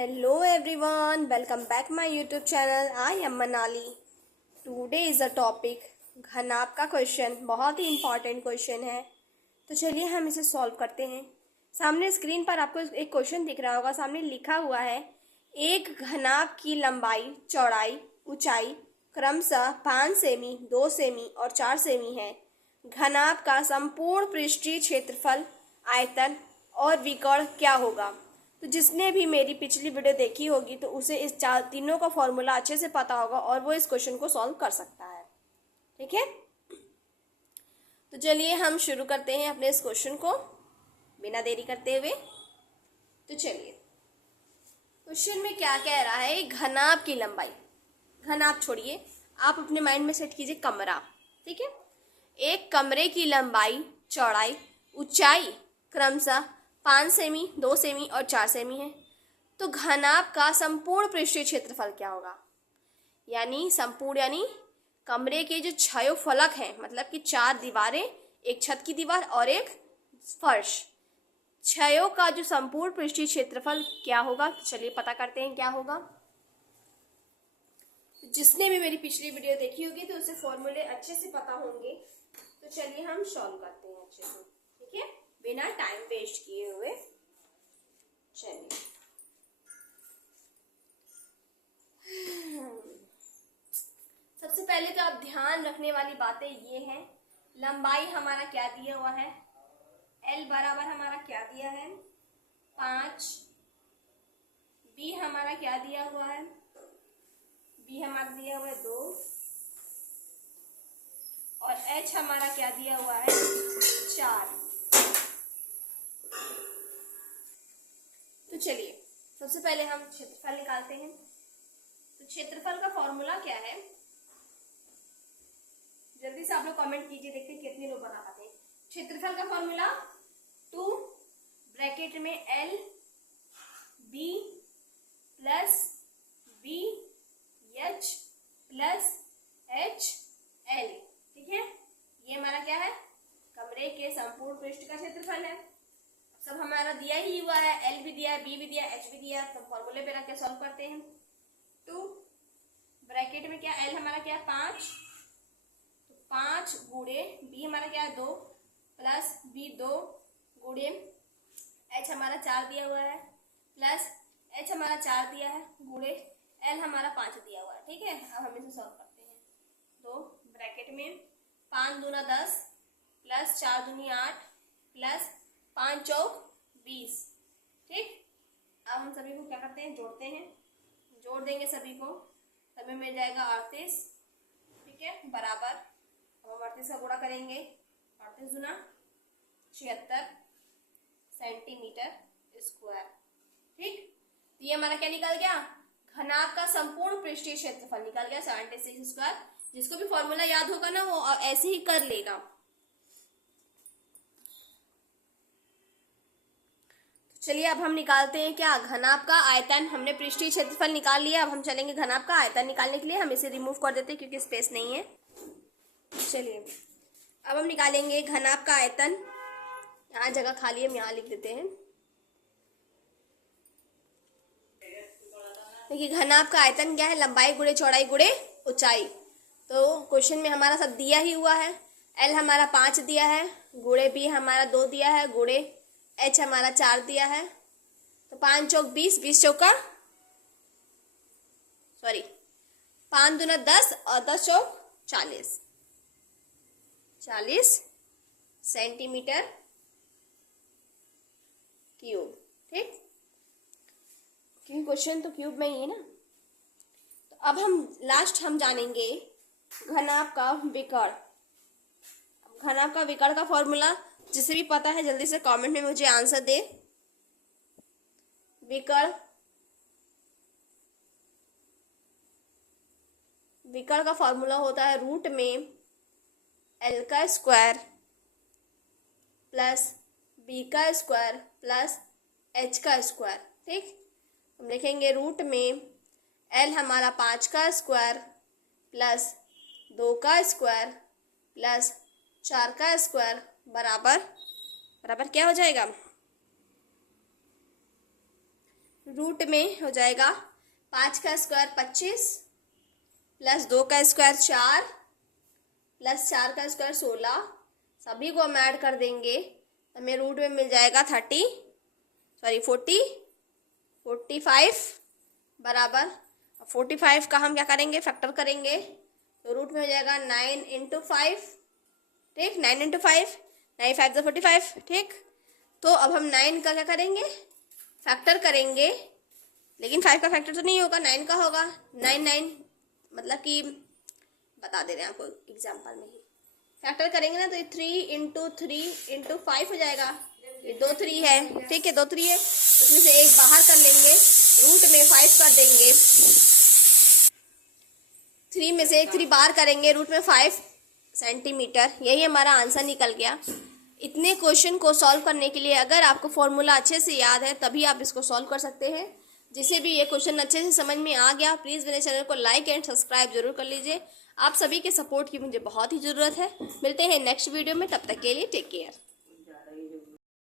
Hello everyone, welcome back my YouTube channel. I am Manali. Today is a topic घनाभ का question बहुत ही important question है। तो चलिए हम इसे सॉल्व करते हैं। सामने स्क्रीन पर आपको एक क्वेश्चन दिख रहा होगा। सामने लिखा हुआ है एक घनाभ की लंबाई, चौड़ाई, ऊंचाई क्रमशः 5 सेमी, 2 सेमी और 4 सेमी है। घनाभ का संपूर्ण पृष्ठीय क्षेत्रफल, आयतन और विकर्ण क्या होगा। तो जिसने भी मेरी पिछली वीडियो देखी होगी तो उसे इस तीनों का फॉर्मूला अच्छे से पता होगा और वो इस क्वेश्चन को सॉल्व कर सकता है। ठीक है, तो चलिए हम शुरू करते हैं अपने इस क्वेश्चन को बिना देरी करते हुए। तो चलिए, क्वेश्चन में क्या कह रहा है, घनाभ की लंबाई, घनाभ छोड़िए, आप अपने माइंड में सेट कीजिए कमरा। ठीक है, एक कमरे की लंबाई, चौड़ाई, ऊंचाई क्रमशः 5 सेमी, 2 सेमी और 4 सेमी है। तो घनाभ का संपूर्ण पृष्ठीय क्षेत्रफल क्या होगा। यानी संपूर्ण यानी कमरे के जो 6 फलक हैं, मतलब कि 4 दीवारें, एक छत की दीवार और एक फर्श, 6 का जो संपूर्ण पृष्ठीय क्षेत्रफल क्या होगा। तो चलिए पता करते हैं क्या होगा। जिसने भी मेरी पिछली वीडियो देखी होगी तो उसे फॉर्मूले अच्छे से पता होंगे। तो चलिए हम सॉल्व करते हैं अच्छे से। ठीक है, बिना टाइम वेस्ट किए हुए। चलिए, सबसे पहले तो आप ध्यान रखने वाली बातें ये हैं, लंबाई हमारा क्या दिया हुआ है, L बराबर हमारा क्या दिया है 5, B हमारा क्या दिया हुआ है, B हमारा दिया हुआ है 2 और H हमारा क्या दिया हुआ है 4। तो चलिए सबसे पहले हम क्षेत्रफल निकालते हैं। तो क्षेत्रफल का फॉर्मूला क्या है, जल्दी से आप लोग कमेंट कीजिए, देखते हैं कितने लोग बता पाते हैं। क्षेत्रफल का फॉर्मूला 2 ब्रैकेट में L B plus B H plus H L। ठीक है, ये हमारा क्या है, कमरे के संपूर्ण पृष्ठ का क्षेत्रफल है। सब हमारा दिया ही हुआ है, L भी दिया है, B भी दिया है, H भी दिया है। तो फॉर्मूले पे रख के सॉल्व करते हैं। 2 ब्रैकेट में क्या, L हमारा क्या है 5, तो 5 गुणे B हमारा क्या है 2 प्लस B 2 गुणे H हमारा 4 दिया हुआ है प्लस H हमारा 4 दिया है गुणे L हमारा 5 दिया हुआ है। ठीक है, अब हम इसे सॉल्व करते हैं। 2 ब्रैकेट में 5 दूना 10 प्लस 4 दूनी 8 प्लस 5 चौक 20। ठीक, अब हम सभी को क्या करते हैं, जोड़ते हैं। जोड़ देंगे सभी को, सभी मिल जाएगा 38। ठीक है, बराबर हम 38 का गुणा करेंगे, 38 दूना 76 सेंटीमीटर स्क्वायर। ठीक, तो ये हमारा क्या निकल गया, घनाभ का संपूर्ण पृष्ठीय क्षेत्रफल निकल गया 76 स्क्वायर। जिसको भी फॉर्मूला याद होगा ना वो ऐसे ही कर लेगा। चलिए अब हम निकालते हैं क्या, घनाभ का आयतन। हमने पृष्ठीय क्षेत्रफल निकाल लिया, अब हम चलेंगे घनाभ का आयतन निकालने के लिए। हम इसे रिमूव कर देते हैं क्योंकि स्पेस नहीं है। चलिए अब हम निकालेंगे घनाभ का आयतन। यहाँ जगह खाली है, हम यहाँ लिख देते हैं। देखिए घनाभ का आयतन क्या है, लंबाई गुणे चौड़ाई गुणे ऊंचाई। तो क्वेश्चन में हमारा सब दिया ही हुआ है। L हमारा 5 दिया है, गुणे B हमारा 2 दिया है, गुणे H हमारा 4 दिया है। तो 5 चौक 20, 20 चौका 5 दूना 10 और 10 चौक 40, 40 सेंटीमीटर क्यूब। ठीक, क्योंकि क्वेश्चन तो क्यूब में ही है ना। तो अब हम जानेंगे घनाभ का विकर्ण। घनाभ का विकर्ण का फॉर्मूला जिसे भी पता है जल्दी से कमेंट में मुझे आंसर दे। विकर्ण का फॉर्मूला होता है रूट में L का स्क्वायर प्लस B का स्क्वायर प्लस H का स्क्वायर। ठीक, हम लिखेंगे रूट में L हमारा 5 का स्क्वायर प्लस 2 का स्क्वायर प्लस 4 का स्क्वायर बराबर क्या हो जाएगा, रूट में हो जाएगा 5 का स्क्वायर 25 प्लस 2 का स्क्वायर 4 प्लस 4 का स्क्वायर 16, सभी को हम ऐड कर देंगे, हमें रूट में मिल जाएगा 45 बराबर 45 का हम क्या करेंगे, फैक्टर करेंगे, तो रूट में हो जाएगा 9 इंटू 5, ठीक, 9 इंटू 5, 9 5 से 45, ठीक। तो अब हम 9 का क्या करेंगे, फैक्टर करेंगे, लेकिन 5 का फैक्टर तो नहीं होगा, 9 का होगा। 9 मतलब कि बता दे रहे हैं आपको एग्जाम्पल में ही, फैक्टर करेंगे ना, तो ये 3 इंटू 3 इंटू 5 हो जाएगा, ये 2 3 है, ठीक है, 2 3 है, उसमें से एक बाहर कर लेंगे, रूट में 5 कर देंगे, 3 में से एक 3 बाहर करेंगे, रूट में 5 सेंटीमीटर, यही हमारा आंसर निकल गया। इतने क्वेश्चन को सॉल्व करने के लिए अगर आपको फॉर्मूला अच्छे से याद है तभी आप इसको सॉल्व कर सकते हैं। जिसे भी ये क्वेश्चन अच्छे से समझ में आ गया, प्लीज़ मेरे चैनल को लाइक एंड सब्सक्राइब जरूर कर लीजिए। आप सभी के सपोर्ट की मुझे बहुत ही ज़रूरत है। मिलते हैं नेक्स्ट वीडियो में, तब तक के लिए टेक केयर।